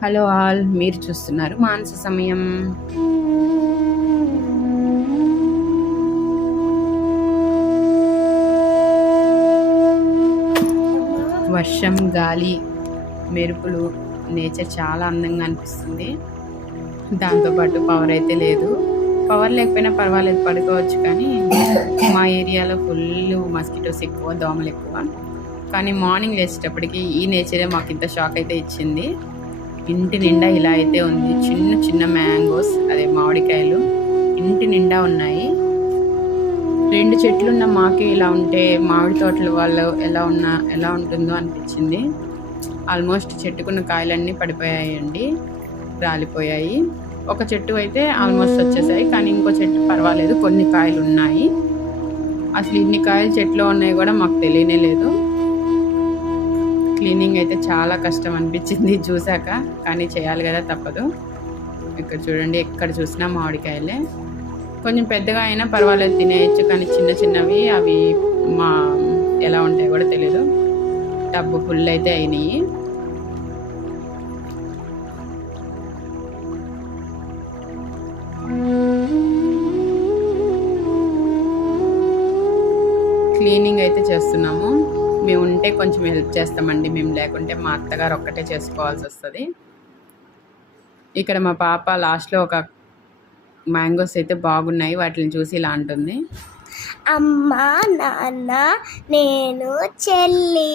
Hello all, మీరు చూస్తున్నారు మానస సమయం. వర్షం, గాలి, మెరుపులు, నేచర్ చాలా అందంగా అనిపిస్తుంది. దాంతోపాటు పవర్ అయితే లేదు. పవర్ లేకపోయినా పర్వాలేదు, పడుకోవచ్చు. కానీ మా ఏరియాలో ఫుల్ మస్కిటోస్ ఎక్కువ, దోమలు ఎక్కువ. కానీ మార్నింగ్ లేచేటప్పటికి ఈ నేచరే మాకు ఇంత షాక్ అయితే ఇచ్చింది. ఇంటి నిండా ఇలా అయితే ఉంది. చిన్న చిన్న మ్యాంగోస్, అదే మామిడికాయలు ఇంటి నిండా ఉన్నాయి. 2 చెట్లున్న మాకే ఇలా ఉంటే మామిడి తోటల వాళ్ళు ఎలా ఉంటుందో అనిపించింది. ఆల్మోస్ట్ చెట్టుకున్న కాయలన్నీ పడిపోయాయండి, రాలిపోయాయి. ఒక చెట్టు అయితే ఆల్మోస్ట్ వచ్చేసాయి, కానీ ఇంకో చెట్టు పర్వాలేదు, కొన్ని కాయలు ఉన్నాయి. అసలు ఇన్ని కాయలు చెట్లో ఉన్నాయి కూడా మాకు తెలియనే లేదు. క్లీనింగ్ అయితే చాలా కష్టం అనిపించింది చూసాక, కానీ చేయాలి కదా, తప్పదు. ఇక్కడ చూడండి, ఎక్కడ చూసినా మామిడికాయలే. కొంచెం పెద్దగా అయినా పర్వాలేదు, తినేయచ్చు. కానీ చిన్న చిన్నవి అవి ఎలా ఉంటాయో కూడా తెలీదు. టబ్బు ఫుల్ అయితే అయినాయి. క్లీనింగ్ అయితే చేస్తున్నాము. మేము ఉంటే కొంచెం హెల్ప్ చేస్తామండి, మేము లేకుంటే మా అత్తగారు ఒక్కటే చేసుకోవాల్సి వస్తుంది. ఇక్కడ మా పాప లాస్ట్లో ఒక మ్యాంగోస్ అయితే బాగున్నాయి, వాటిని చూసి ఇలా అంటుంది, అమ్మ, నాన్న, నేను, చెల్లి.